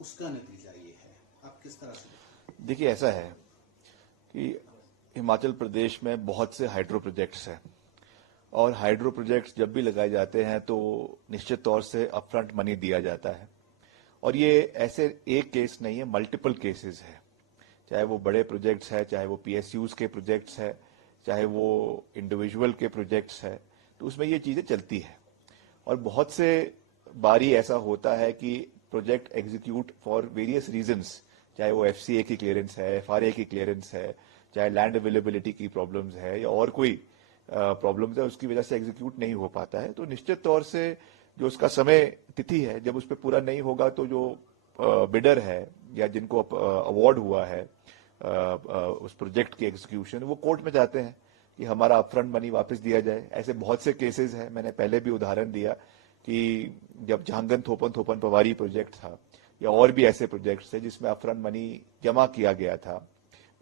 उसका नतीजा ये है, आप किस तरह से? देखिए, ऐसा है कि हिमाचल प्रदेश में बहुत से हाइड्रो प्रोजेक्ट्स हैं और हाइड्रो प्रोजेक्ट्स जब भी लगाए जाते हैं तो निश्चित तौर से अपफ्रंट मनी दिया जाता है। और ये ऐसे एक केस नहीं है, मल्टीपल केसेस है। चाहे वो बड़े प्रोजेक्ट्स है, चाहे वो पीएसयूज के प्रोजेक्ट्स है, चाहे वो इंडिविजुअल के प्रोजेक्ट्स है, तो उसमें ये चीजें चलती है। और बहुत से बारी ऐसा होता है कि project execute for various reasons, चाहे वो एफसीए की क्लियरेंस है, एफआरए की क्लियरेंस है, चाहे लैंड अवेलेबिलिटी की प्रॉब्लम्स है या और कोई प्रॉब्लम्स है, उसकी वजह से एग्जीक्यूट नहीं हो पाता है। तो निश्चित तौर से जो उसका समय तिथि है, जब उस पर पूरा नहीं होगा तो जो बिडर है या जिनको अवार्ड हुआ है उस प्रोजेक्ट की एग्जीक्यूशन, वो कोर्ट में जाते हैं कि हमारा अपफ्रंट मनी वापस दिया जाए। ऐसे बहुत से केसेस हैं, मैंने पहले भी उदाहरण दिया कि जब झांगन थोपन थोपन पवारी प्रोजेक्ट था या और भी ऐसे प्रोजेक्ट्स थे जिसमें अपफ्रंट मनी जमा किया गया था,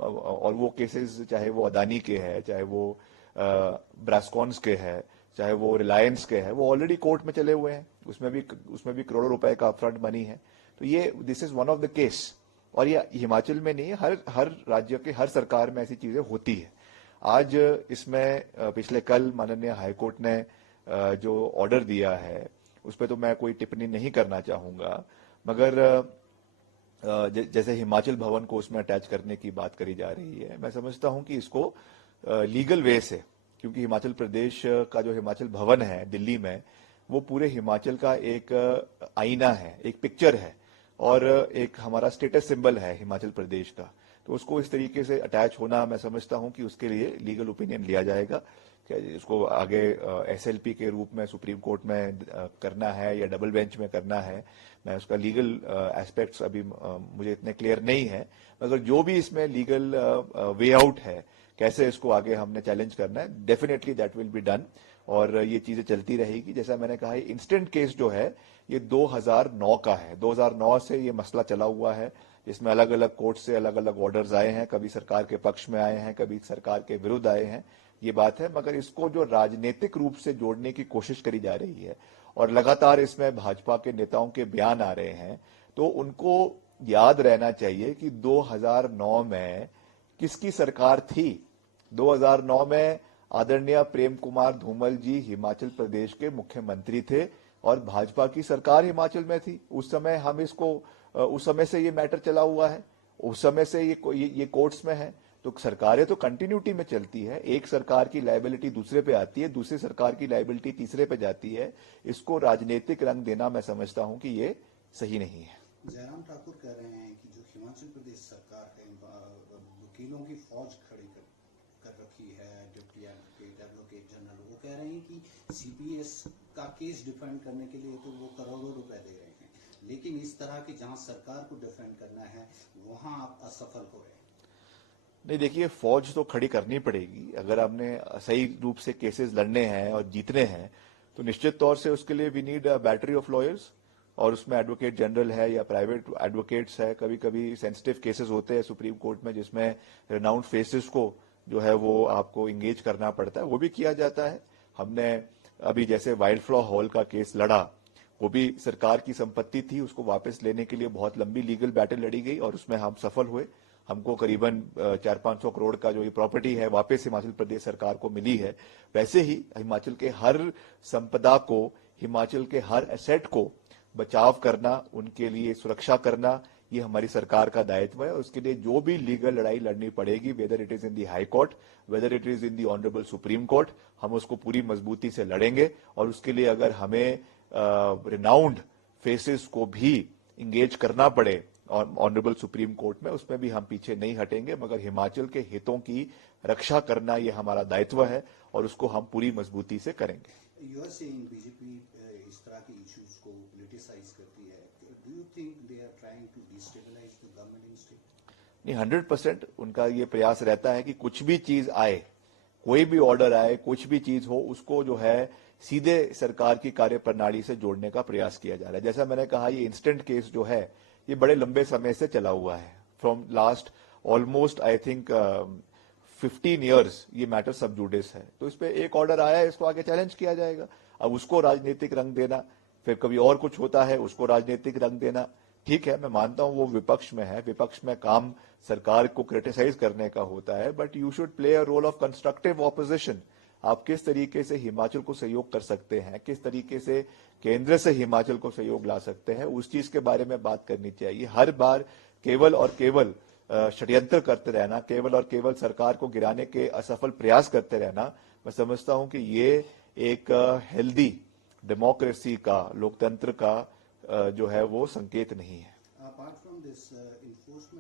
और वो केसेस चाहे वो अदानी के हैं, चाहे वो ब्रास्कॉन्स के हैं, चाहे वो रिलायंस के हैं, वो ऑलरेडी कोर्ट में चले हुए हैं। उसमें भी करोड़ों रुपए का अपफ्रंट मनी है। तो ये this is one of the case. और ये हिमाचल में नहीं है, हर राज्य के हर सरकार में ऐसी चीजें होती है। आज इसमें पिछले कल माननीय हाईकोर्ट ने जो ऑर्डर दिया है उस पर तो मैं कोई टिप्पणी नहीं करना चाहूंगा, मगर जैसे हिमाचल भवन को उसमें अटैच करने की बात करी जा रही है, मैं समझता हूं कि इसको लीगल वे से, क्योंकि हिमाचल प्रदेश का जो हिमाचल भवन है दिल्ली में, वो पूरे हिमाचल का एक आईना है, एक पिक्चर है और एक हमारा स्टेटस सिंबल है हिमाचल प्रदेश का। तो उसको इस तरीके से अटैच होना, मैं समझता हूं कि उसके लिए लीगल ओपिनियन लिया जाएगा कि इसको आगे एसएलपी के रूप में सुप्रीम कोर्ट में करना है या डबल बेंच में करना है। मैं उसका लीगल एस्पेक्ट्स अभी मुझे इतने क्लियर नहीं है, मगर जो भी इसमें लीगल वे आउट है, कैसे इसको आगे हमने चैलेंज करना है, definitely that will be done. और ये चीजें चलती रहेगी। जैसा मैंने कहा, इंस्टेंट केस जो है ये 2009 का है। 2009 से ये मसला चला हुआ है, इसमें अलग अलग कोर्ट से अलग अलग ऑर्डर्स आए हैं, कभी सरकार के पक्ष में आए हैं, कभी सरकार के विरुद्ध आए हैं, ये बात है। मगर इसको जो राजनीतिक रूप से जोड़ने की कोशिश करी जा रही है और लगातार इसमें भाजपा के नेताओं के बयान आ रहे हैं, तो उनको याद रहना चाहिए कि 2009 में किसकी सरकार थी। 2009 में आदरणीय प्रेम कुमार धूमल जी हिमाचल प्रदेश के मुख्यमंत्री थे और भाजपा की सरकार हिमाचल में थी। उस समय से ये मैटर चला हुआ है, उस समय से ये कोर्ट्स में है। तो सरकारें तो कंटिन्यूटी में चलती है, एक सरकार की लायबिलिटी दूसरे पे आती है, दूसरी सरकार की लायबिलिटी तीसरे पे जाती है। इसको राजनीतिक रंग देना मैं समझता हूं कि ये सही नहीं है। जयराम ठाकुर कह रहे हैं कि जो हिमाचल प्रदेश सरकार है, वकीलों की फौज खड़ी कर रखी है, डिप्टी एडवोकेट जनरल, वो कह रहे हैं कि सीपीएस का केस डिफेंड करने के लिए तो वो करोड़ों रुपए दे रहे हैं, लेकिन इस तरह की जहां सरकार को डिफेंड करना है वहां आप असफल हो रहे हैं। नहीं, देखिए, फौज तो खड़ी करनी पड़ेगी। अगर आपने सही रूप से केसेस लड़ने हैं और जीतने हैं तो निश्चित तौर से उसके लिए we need a battery of lawyers, और उसमें एडवोकेट जनरल है या प्राइवेट एडवोकेट्स है। कभी कभी सेंसिटिव केसेस होते हैं सुप्रीम कोर्ट में जिसमें रिनाउंड फेसेस को जो है वो आपको इंगेज करना पड़ता है, वो भी किया जाता है। हमने अभी जैसे वाइल्ड फ्लावर हॉल का केस लड़ा, वो भी सरकार की संपत्ति थी, उसको वापस लेने के लिए बहुत लंबी लीगल बैटल लड़ी गई और उसमें हम सफल हुए। हमको करीबन 400-500 करोड़ का जो ये प्रॉपर्टी है वापस हिमाचल प्रदेश सरकार को मिली है। वैसे ही हिमाचल के हर संपदा को, हिमाचल के हर एसेट को बचाव करना, उनके लिए सुरक्षा करना, ये हमारी सरकार का दायित्व है। उसके लिए जो भी लीगल लड़ाई लड़नी पड़ेगी, whether it is in the high court, whether it is in the honourable supreme court, हम उसको पूरी मजबूती से लड़ेंगे। और उसके लिए अगर हमें रिनाउंड फेसेस को भी इंगेज करना पड़े ऑनरेबल सुप्रीम कोर्ट में, उसमें भी हम पीछे नहीं हटेंगे। मगर हिमाचल के हितों की रक्षा करना ये हमारा दायित्व है और उसको हम पूरी मजबूती से करेंगे। यू आर सेइंग बीजेपी इस तरह की इश्यूज को पॉलिटिसाइज करती है। Do you think they are trying to destabilise the government in state? नहीं, 100% उनका ये प्रयास रहता है कि कुछ भी चीज आए, कोई भी ऑर्डर आए, कुछ भी चीज हो, उसको जो है सीधे सरकार की कार्यप्रणाली से जोड़ने का प्रयास किया जा रहा है। जैसा मैंने कहा, ये इंस्टेंट केस जो है ये बड़े लंबे समय से चला हुआ है, from last almost I think 15 years ये मैटर सब जुडिस है। तो इस पे एक ऑर्डर आया है, इसको आगे चैलेंज किया जाएगा। अब उसको राजनीतिक रंग देना, फिर कभी और कुछ होता है उसको राजनीतिक रंग देना, ठीक है, मैं मानता हूं वो विपक्ष में है, विपक्ष में काम सरकार को क्रिटिसाइज करने का होता है, but you should play a role of constructive opposition. आप किस तरीके से हिमाचल को सहयोग कर सकते हैं, किस तरीके से केंद्र से हिमाचल को सहयोग ला सकते हैं, उस चीज के बारे में बात करनी चाहिए। हर बार केवल और केवल षड्यंत्र करते रहना, केवल और केवल सरकार को गिराने के असफल प्रयास करते रहना, मैं समझता हूं कि ये एक हेल्दी डेमोक्रेसी का, लोकतंत्र का जो है वो संकेत नहीं है। Apart from this enforcement